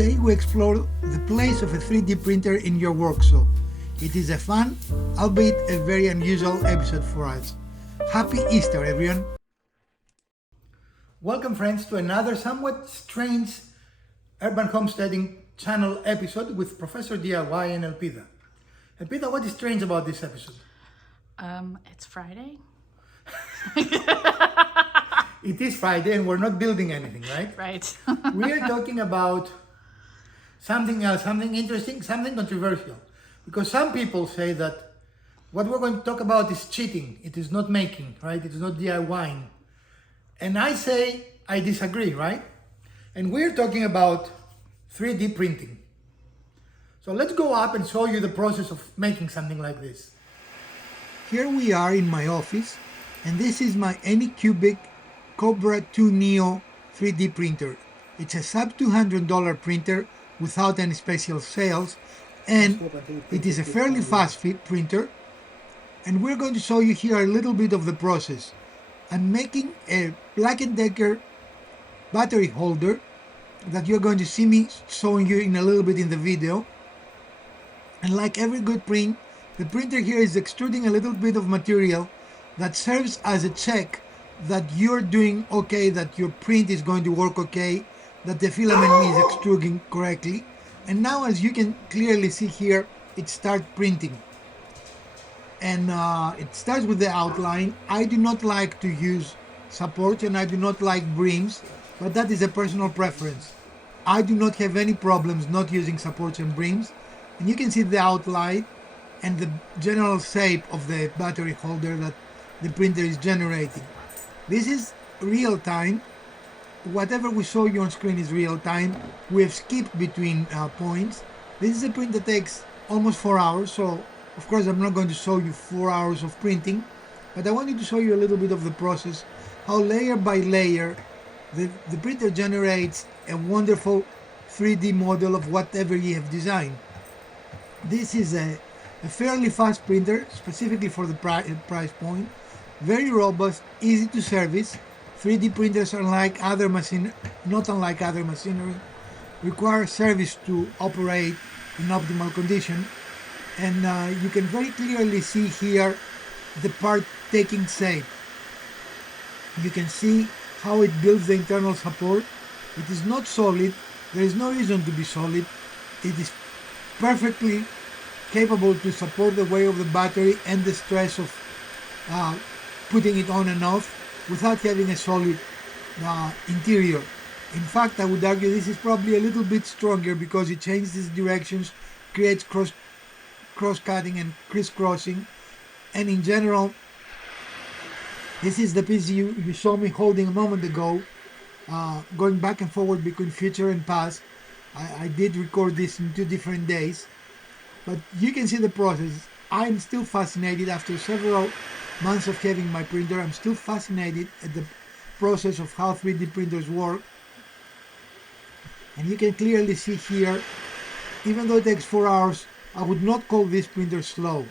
Today we explore the place of a 3D printer in your workshop. It is a fun, albeit a very unusual episode for us. Happy Easter, everyone! Welcome, friends, to another somewhat strange urban homesteading channel episode with Professor DIY and Elpida. Elpida, what is strange about this episode? It's Friday. It is Friday and we're not building anything, right? Right. We are talking about something else, something interesting, something controversial. Because some people say that what we're going to talk about is cheating. It is not making, right? It is not DIYing. And I say I disagree, right? And we're talking about 3D printing. So let's go up and show you the process of making something like this. Here we are in my office, and this is my Anycubic Cobra 2 Neo 3D printer. It's a sub $200 printer without any special sales, and it is a fairly fast fit printer. And we're going to show you here a little bit of the process. I'm making a Black & Decker battery holder that you're going to see me showing you in a little bit in the video. And like every good print, the printer here is extruding a little bit of material that serves as a check that you're doing okay, that your print is going to work okay, that the filament is extruding correctly. And now, as you can clearly see here, it starts printing. And it starts with the outline. I do not like to use supports and I do not like brims, but that is a personal preference. I do not have any problems not using supports and brims. And you can see the outline and the general shape of the battery holder that the printer is generating. This is real time. Whatever we show you on screen is real time. We have skipped between points. This is a print that takes almost 4 hours, so of course I'm not going to show you 4 hours of printing, but I wanted to show you a little bit of the process, how layer by layer the printer generates a wonderful 3D model of whatever you have designed. This is a fairly fast printer, specifically for the price point. Very robust, easy to service. 3D printers are not unlike other machinery, require service to operate in optimal condition. And you can very clearly see here the part taking shape. You can see how it builds the internal support. It is not solid. There is no reason to be solid. It is perfectly capable to support the weight of the battery and the stress of putting it on and off without having a solid interior. In fact, I would argue this is probably a little bit stronger because it changes its directions, creates cross-cutting and crisscrossing, and in general, this is the piece you saw me holding a moment ago, going back and forward between future and past. I did record this in 2 different days, but you can see the process. I'm still fascinated after several months of having my printer. I'm still fascinated at the process of how 3D printers work. And you can clearly see here, even though it takes 4 hours, I would not call this printer slow.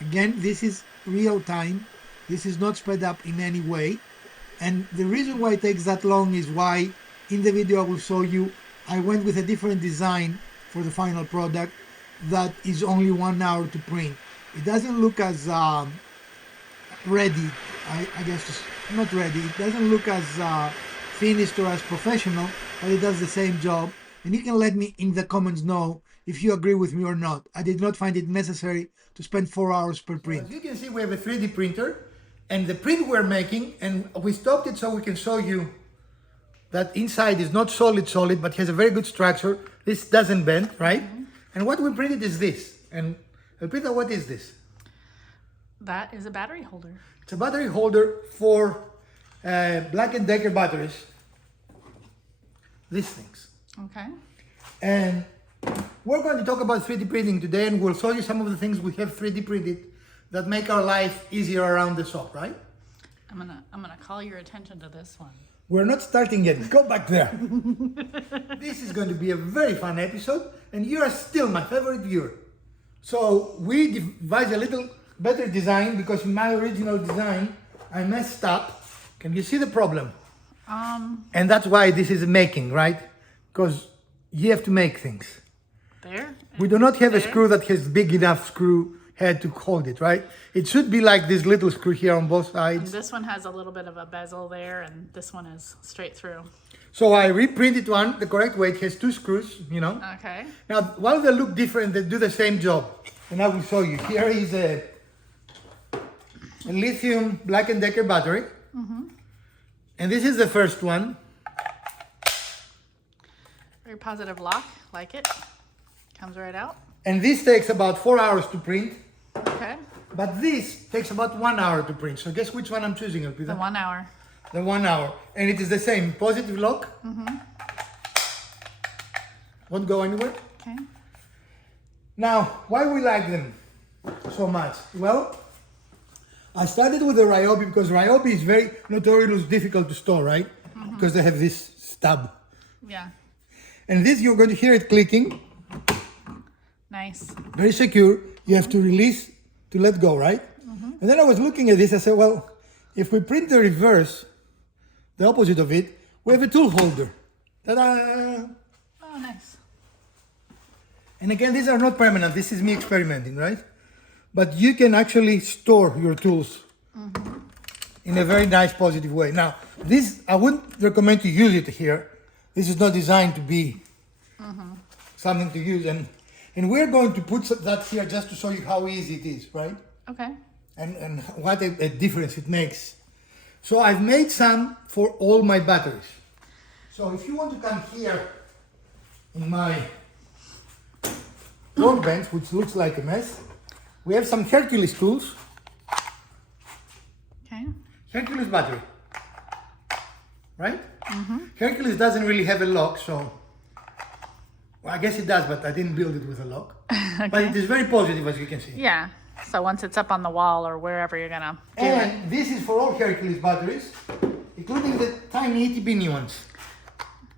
Again, this is real time. This is not sped up in any way. And the reason why it takes that long is why in the video I will show you I went with a different design for the final product that is only 1 hour to print. It doesn't look as ready, I guess, not ready. It doesn't look as finished or as professional, but it does the same job. And you can let me in the comments know if you agree with me or not. I did not find it necessary to spend 4 hours per print. As you can see, we have a 3D printer and the print we're making, and we stopped it so we can show you that inside is not solid, but has a very good structure. This doesn't bend, right? Mm-hmm. And what we printed is this. And Elpida, what is this? That is a battery holder. It's a battery holder for Black & Decker batteries. These things. Okay. And we're going to talk about 3D printing today, and we'll show you some of the things we have 3D printed that make our life easier around the shop, right? I'm gonna call your attention to this one. We're not starting yet. Go back there. This is going to be a very fun episode, and you are still my favorite viewer. So we devised a little better design because in my original design I messed up. Can you see the problem? And that's why this is making, right? Because you have to make things. There. We do not have a there. screw that has big enough screw head to hold it, right? It should be like this little screw here on both And sides. this one has a little bit of a bezel there, and this one is straight through. So I reprinted one the correct way. It has 2 screws, you know. Okay. Now, while they look different, they do the same job. And I will show you. Here is a lithium Black & Decker battery. And this is the first one. Very positive lock. Like it. Comes right out. And this takes about 4 hours to print. Okay. But this takes about 1 hour to print. So guess which one I'm choosing, Elpida? The 1 hour. The 1 hour. And it is the same. Positive lock. Won't go anywhere. Okay. Now, why we like them so much? Well, I started with the Ryobi because Ryobi is very notoriously difficult to store, right? Because they have this stub. Yeah. And this, you're going to hear it clicking. Nice. Very secure. You have to release to let go, right? And then I was looking at this. I said, well, if we print the reverse, the opposite of it, we have a tool holder. Ta-da! Oh, nice. And again, these are not permanent. This is me experimenting, right? But you can actually store your tools in a very nice, positive way. Now, this, I wouldn't recommend to use it here. This is not designed to be something to use. And we're going to put that here just to show you how easy it is, right? Okay. And what a difference it makes. So I've made some for all my batteries. So if you want to come here in my workbench, which looks like a mess, we have some Hercules tools. Okay. Hercules battery, right? Hercules doesn't really have a lock, so, well, I guess it does, but I didn't build it with a lock. But it is very positive, as you can see. Yeah. So once it's up on the wall or wherever you're gonna do it. And this is for all Hercules batteries, including the tiny itty bitty ones.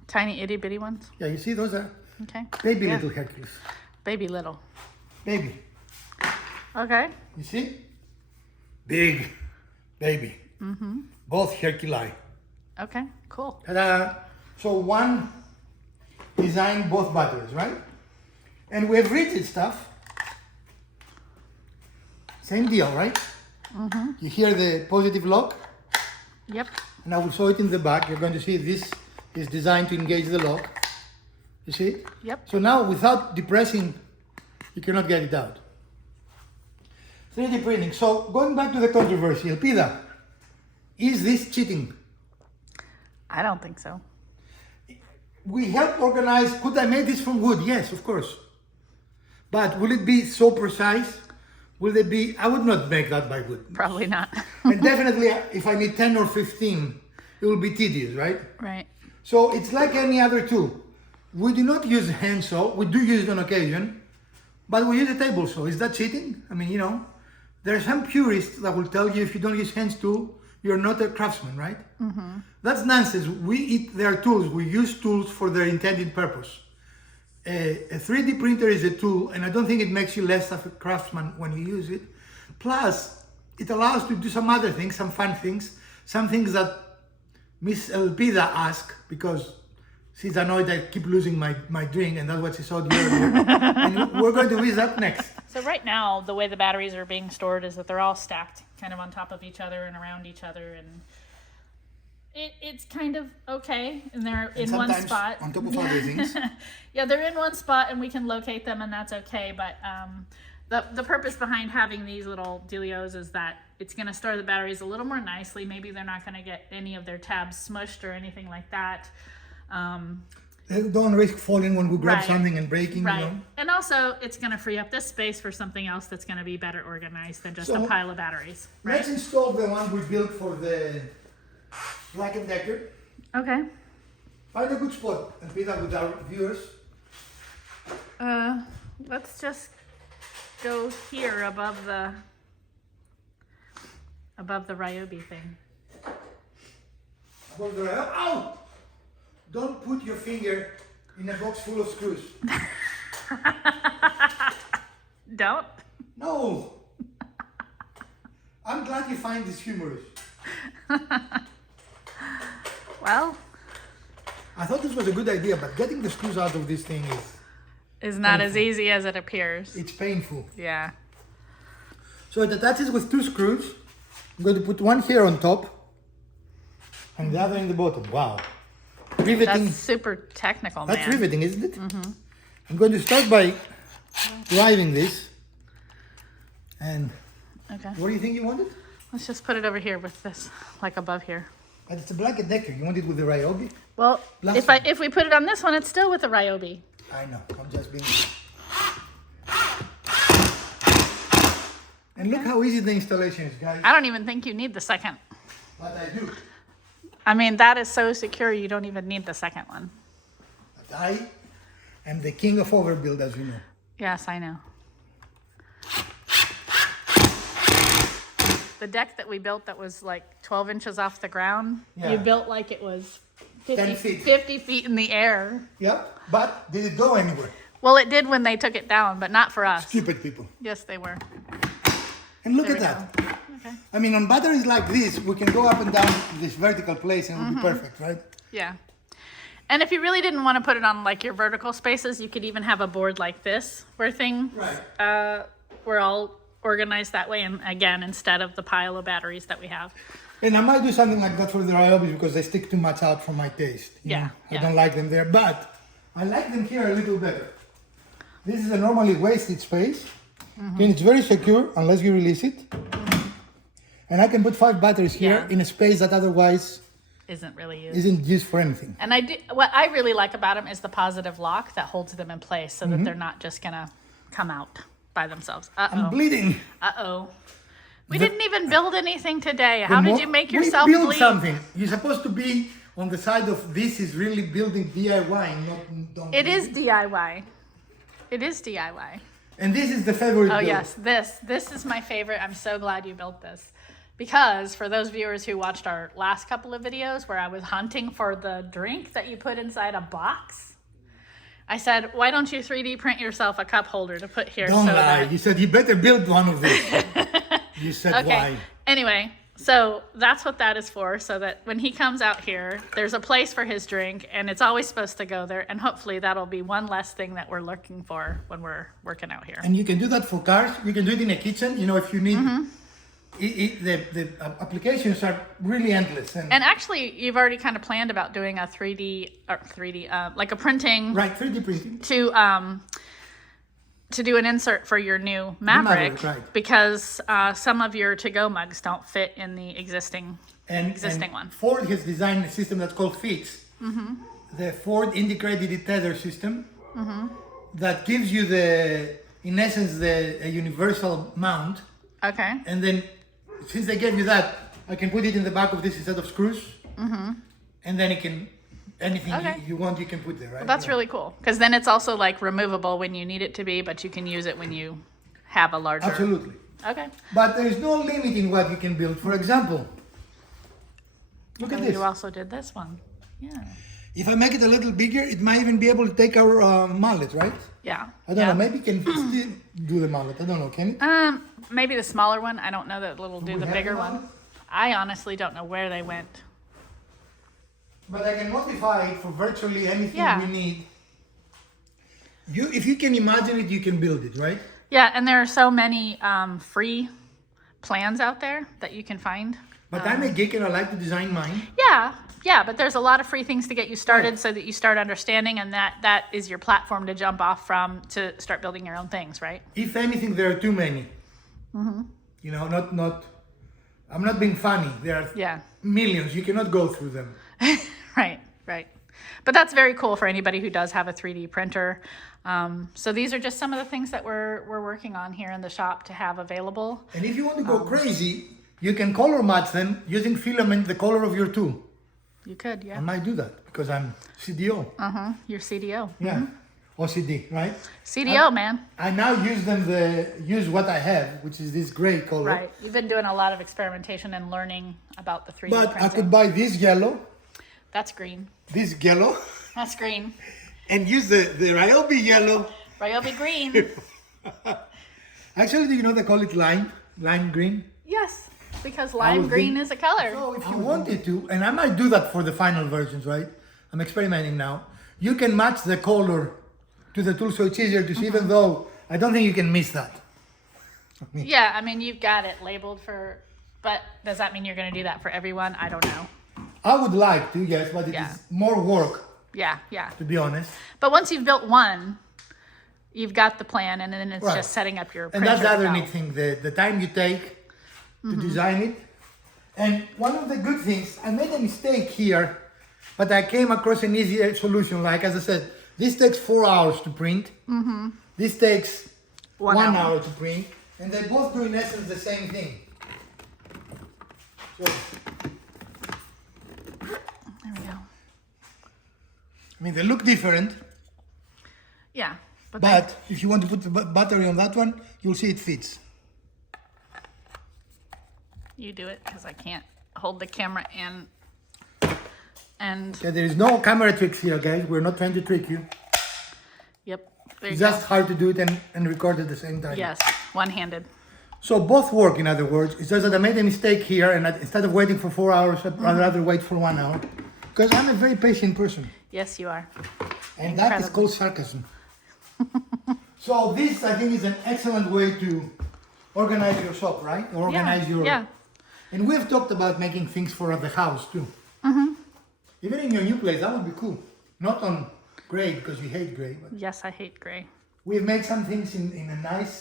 Tiny itty bitty ones. Yeah, you see, those are Okay. baby Yeah. little Hercules. Baby little. Baby, Okay. you see? Big baby. Both Herculi. Okay. Cool. Ta-da! So one design, both batteries, right? And we have rigid stuff. Same deal, right? You hear the positive lock, Yep. and I will show it in the back. You're going to see this is designed to engage the lock. You see it? Yep. So now, without depressing, you cannot get it out. 3D printing. So going back to the controversy, Elpida, is this cheating? I don't think so. We help organize. Could I make this from wood? Yes, of course. But will it be so precise? Will they be? I would not make that by wood. Probably not. And definitely, if I need 10 or 15, it will be tedious, right? Right. So it's like any other tool. We do not use hand saw. We do use it on occasion, but we use a table saw. Is that cheating? I mean, you know, there are some purists that will tell you if you don't use hand tool, you're not a craftsman, right? That's nonsense. We eat their tools. We use tools for their intended purpose. A 3D printer is a tool, and I don't think it makes you less of a craftsman when you use it. Plus, it allows you to do some other things, some fun things, some things that Miss Elpida asked, because she's annoyed I keep losing my drink, and that's what she saw earlier. And we're going to use that next. So right now, the way the batteries are being stored is that they're all stacked kind of on top of each other and around each other, and it's kind of okay, and they're in one Sometimes spot. on top of other things. Yeah, they're in one spot and we can locate them, and that's okay. But the purpose behind having these little dealios is that it's going to store the batteries a little more nicely. Maybe they're not going to get any of their tabs smushed or anything like that. They don't risk falling when we grab Right. something and breaking, Right. you know. And also, it's going to free up this space for something else that's going to be better organized than just So, a pile of batteries. Right? Let's install the one we built for the Black & Decker. Okay. Find a good spot and be that with our viewers. Let's just go here above the Ryobi thing. Ow! Don't put your finger in a box full of screws. Don't. No! I'm glad you find this humorous. Well, I thought this was a good idea, but getting the screws out of this thing Is not as painful. easy as it appears. It's painful. Yeah. So it attaches with 2 screws. I'm going to put one here on top and the other in the bottom. Wow. Riveting. That's super technical, man. That's riveting, isn't it? Mm-hmm. I'm going to start by driving this. And Okay. what do you think you wanted? Let's just put it over here with this, like above here. But it's a Black & Decker. You want it with the Ryobi? Well, Last if we put it on this one, it's still with the Ryobi. I know. I'm just being... And look how easy the installation is, guys. I don't even think you need the second. But I do. I mean, that is so secure, you don't even need the second one. But I am the king of overbuild, as you know. Yes, I know. The deck that we built that was like 12 inches off the ground, Yeah. you built like it was 10 feet. 50 feet in the air. Yep. But did it go anywhere? Well, it did when they took it down, but not for us. Stupid people. Yes, they were. And look There at we that. go. Okay. I mean, on batteries like this, we can go up and down this vertical place and it'll be perfect, right? Yeah. And if you really didn't want to put it on like your vertical spaces, you could even have a board like this where things were all organized that way. And again, instead of the pile of batteries that we have. And I might do something like that for the Ryobis because they stick too much out for my taste. You Yeah, know? yeah. I don't like them there, but I like them here a little better. This is a normally wasted space. And it's very secure unless you release it. And I can put 5 batteries here Yeah. in a space that otherwise Isn't really used. isn't used for anything. And what I really like about them is the positive lock that holds them in place so that they're not just gonna come out by themselves. I'm Uh-oh. bleeding. Uh-oh. We didn't even build anything today. How did you make yourself we build bleed? something. You're supposed to be on the side of this is really building DIY, not don't It build is DIY. It is DIY. And this is the favorite Oh build. yes, this is my favorite. I'm so glad you built this. Because for those viewers who watched our last couple of videos where I was hunting for the drink that you put inside a box, I said, why don't you 3D print yourself a cup holder to put here? Don't so lie. that... You said you better build one of these. You said Okay. why. Anyway, so that's what that is for, so that when he comes out here, there's a place for his drink, and it's always supposed to go there, and hopefully that'll be one less thing that we're looking for when we're working out here. And you can do that for cars. You can do it in a kitchen. You know, if you need... The applications are really endless. And actually, you've already kind of planned about doing a 3D, like a printing right, 3D printing. to do an insert for your new Maverick, right. because some of your to-go mugs don't fit in the existing one. Ford has designed a system that's called Fix. The Ford integrated tether system that gives you in essence, a universal mount. Okay. And then, since they gave you that, I can put it in the back of this instead of screws. And then it can, anything Okay. you want, you can put there, right? Well, that's really cool, because then it's also like removable when you need it to be, but you can use it when you have a larger. Absolutely. Okay. But there is no limit in what you can build. For example, look at this. You also did this one. Yeah. If I make it a little bigger, it might even be able to take our mallet, right? Yeah. I don't know. Maybe it can still do the mallet. I don't know. Can it? Maybe the smaller one. I don't know that it'll do we the have bigger the one. mallet? I honestly don't know where they went. But I can modify it for virtually anything Yeah. we need. If you can imagine it, you can build it, right? Yeah, and there are so many free plans out there that you can find. But I'm a geek and I like to design mine. Yeah, but there's a lot of free things to get you started so that you start understanding, and that is your platform to jump off from to start building your own things, right? If anything, there are too many. You know, not. I'm not being funny. There are millions. You cannot go through them. Right. But that's very cool for anybody who does have a 3D printer. So these are just some of the things that we're working on here in the shop to have available. And if you want to go crazy, you can color match them using filament the color of your tool. You could, I yeah. might do that because I'm CDO. Your CDO. Yeah. OCD, right? CDO, man. I now use what I have, which is this gray color. Right. You've been doing a lot of experimentation and learning about the 3D But printing. I could buy this yellow, That's green. this yellow, That's green. and use the Ryobi yellow. Ryobi green. Actually, do you know they call it lime green? Yes, because lime was green being- is a color. So if you wanted to, and I might do that for the final versions, right? I'm experimenting now. You can match the color to the tool, so it's easier to see, even though I don't think you can miss that. Yeah, I mean, you've got it labeled for, but does that mean you're going to do that for everyone? I don't know. I would like to, yes, but it is more work, Yeah, yeah. to be honest. But once you've built one, you've got the plan, and then it's just setting up your And printer that's the other itself. neat thing, the time you take to design it. And one of the good things, I made a mistake here, but I came across an easier solution. Like, as I said, this takes 4 hours to print. This takes 1 hour to print. And they both do, in essence, the same thing. So, There we go. I mean, they look different, Yeah. but if you want to put the battery on that one, you'll see it fits. You do it, because I can't hold the camera and Okay, there is no camera tricks here, guys. We're not trying to trick you. yep. There you It's go. just hard to do it and record at the same time. Yes, one-handed. So both work, in other words. It's just that I made a mistake here, and instead of waiting for 4 hours, I'd rather wait for 1 hour. Because I'm a very patient person. Yes, you are. And that is called sarcasm. So this, I think, is an excellent way to organize your shop, right? Or organize your... Yeah. And we've talked about making things for the house, too. Even in your new place, that would be cool. Not on gray, because you hate gray. But Yes, I hate gray. we've made some things in a nice...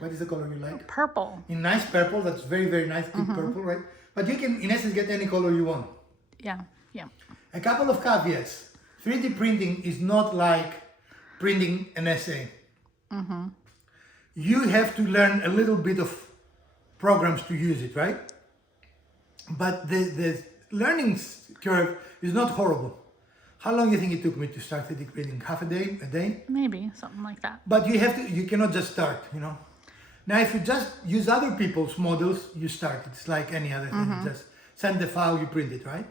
what is the color you like? Purple. In nice purple, that's very, very nice, deep purple, right? But you can, in essence, get any color you want. Yeah, yeah. A couple of caveats. 3D printing is not like printing an essay. You have to learn a little bit of programs to use it, right? But the learning curve is not horrible. How long do you think it took me to start 3D printing? Half a day? A day? Maybe, something like that. But you cannot just start, you know. Now, if you just use other people's models, you start. It's like any other thing. You just send the file, you print it, right?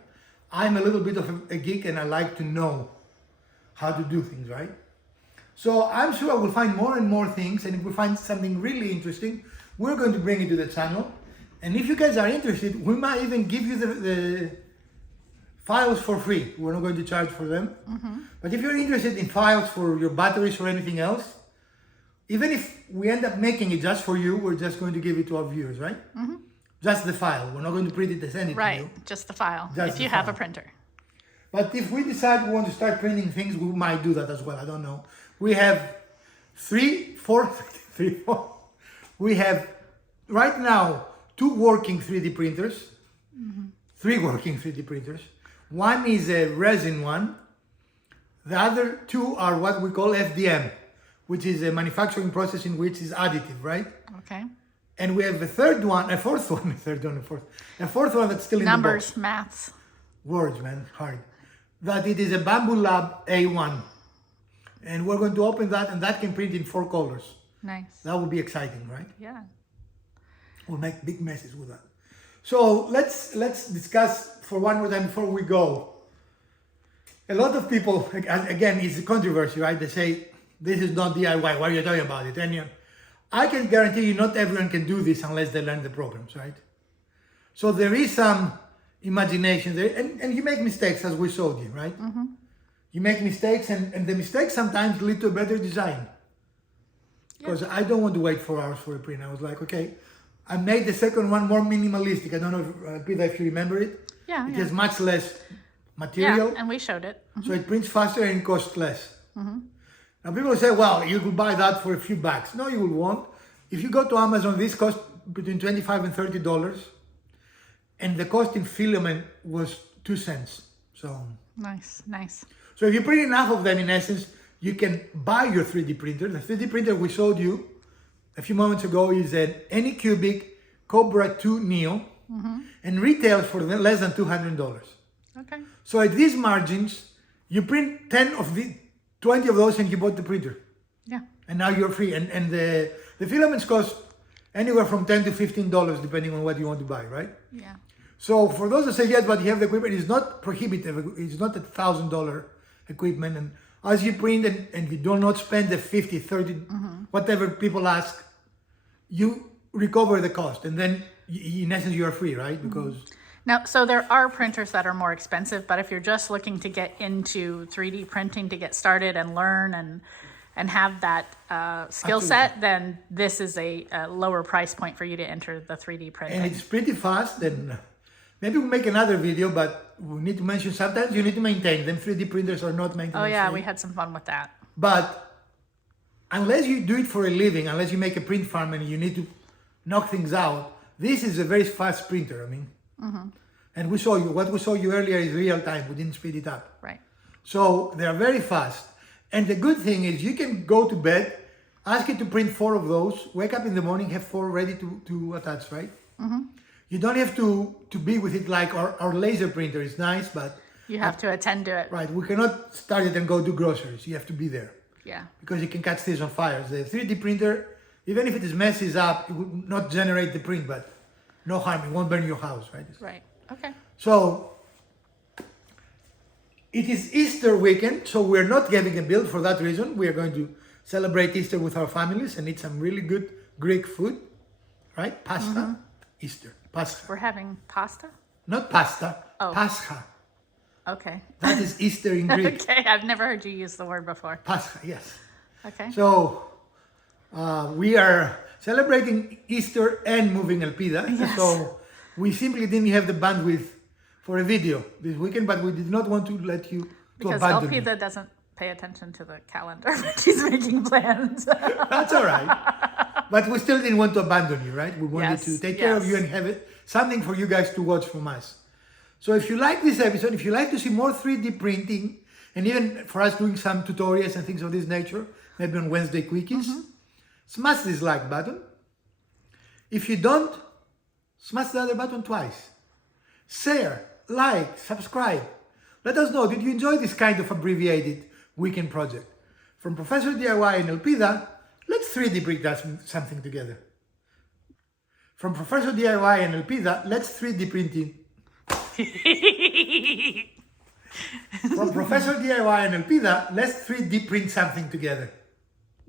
I'm a little bit of a geek, and I like to know how to do things, right? So I'm sure I will find more and more things, and if we find something really interesting, we're going to bring it to the channel. And if you guys are interested, we might even give you the files for free. We're not going to charge for them. But if you're interested in files for your batteries or anything else, even if we end up making it just for you, we're just going to give it to our viewers, right? Just the file. We're not going to print it as anything. Right, new. just the file, Just if the you have a file. printer. But if we decide we want to start printing things, we might do that as well. I don't know. We have four. We have right now 2 working 3D printers, 3 working 3D printers. One is a resin one. The other 2 are what we call FDM, which is a manufacturing process in which is additive, right? Okay. And we have a fourth one that's still in the box. Numbers, maths. Words, man, hard. That it is a Bamboo Lab A1. And we're going to open that, and that can print in 4 colors. Nice. That would be exciting, right? Yeah. We'll make big messes with that. So let's discuss for one more time before we go. A lot of people, again, it's a controversy, right? They say, this is not DIY, why are you talking about it? And I can guarantee you not everyone can do this unless they learn the programs, right? So there is some imagination there, and you make mistakes, as we showed you, right? You make mistakes, and the mistakes sometimes lead to a better design. Because I don't want to wait 4 hours for a print. I was like, okay, I made the second one more minimalistic. I don't know, if, Peter, if you remember it. Yeah, It yeah. has much less material, Yeah, and we showed it. so it prints faster and it costs less. Now people say, well, you could buy that for a few bucks. No, you won't. If you go to Amazon, this costs between $25 and $30. And the cost in filament was 2 cents. So Nice. so if you print enough of them, in essence, you can buy your 3D printer. The 3D printer we showed you a few moments ago is an Anycubic Cobra 2 Neo and retails for less than $200. Okay. So at these margins, you print 20 of those and you bought the printer. Yeah. And now you're free. And the filaments cost anywhere from $10 to $15 depending on what you want to buy, right? Yeah. So for those that say yes, but you have the equipment, it's not prohibitive. It's not $1,000 equipment. And as you print and you do not spend the 50, 30, whatever people ask, you recover the cost. And then in essence, you are free, right? Because Now, so there are printers that are more expensive, but if you're just looking to get into 3D printing to get started and learn and have that skill set, then this is a lower price point for you to enter the 3D printing. And it's pretty fast, and maybe we'll make another video, but we need to mention sometimes you need to maintain them. 3D printers are not maintenance. Oh yeah, we had some fun with that. But unless you do it for a living, unless you make a print farm and you need to knock things out, this is a very fast printer. I mean, and what we saw you earlier is real time. We didn't speed it up. Right. So they are very fast. And the good thing is you can go to bed, ask it to print 4 of those, wake up in the morning, have 4 ready to attach, right? You don't have to be with it like our laser printer is nice, but You have to attend to it. right, we cannot start it and go do groceries. You have to be there. Yeah. Because you can catch things on fire. The 3D printer, even if it messes up, it will not generate the print, but no harm. It won't burn your house, right? Right. Okay. So it is Easter weekend, so we're not getting a build for that reason. We are going to celebrate Easter with our families and eat some really good Greek food, right? Pasta, Easter, Pascha. We're having pasta? Not pasta, Oh. Pascha. Okay. That is Easter in Greek. Okay. I've never heard you use the word before. Pascha, yes. Okay. So we are celebrating Easter and moving Elpida. Yes. So we simply didn't have the bandwidth for a video this weekend, but we did not want to let you Because abandon you. Elpida doesn't pay attention to the calendar when she's making plans. That's all right. But we still didn't want to abandon you, right? We wanted Yes, to take care of yes. you and have something for you guys to watch from us. So if you like this episode, if you like to see more 3D printing, and even for us doing some tutorials and things of this nature, maybe on Wednesday Quickies, smash this like button. If you don't, smash the other button twice. Share, like, subscribe. Let us know, did you enjoy this kind of abbreviated weekend project? From Professor DIY and Elpida, let's 3D print something together. From Professor DIY and Elpida, let's 3D printing. From Professor DIY and Elpida, let's 3D print something together.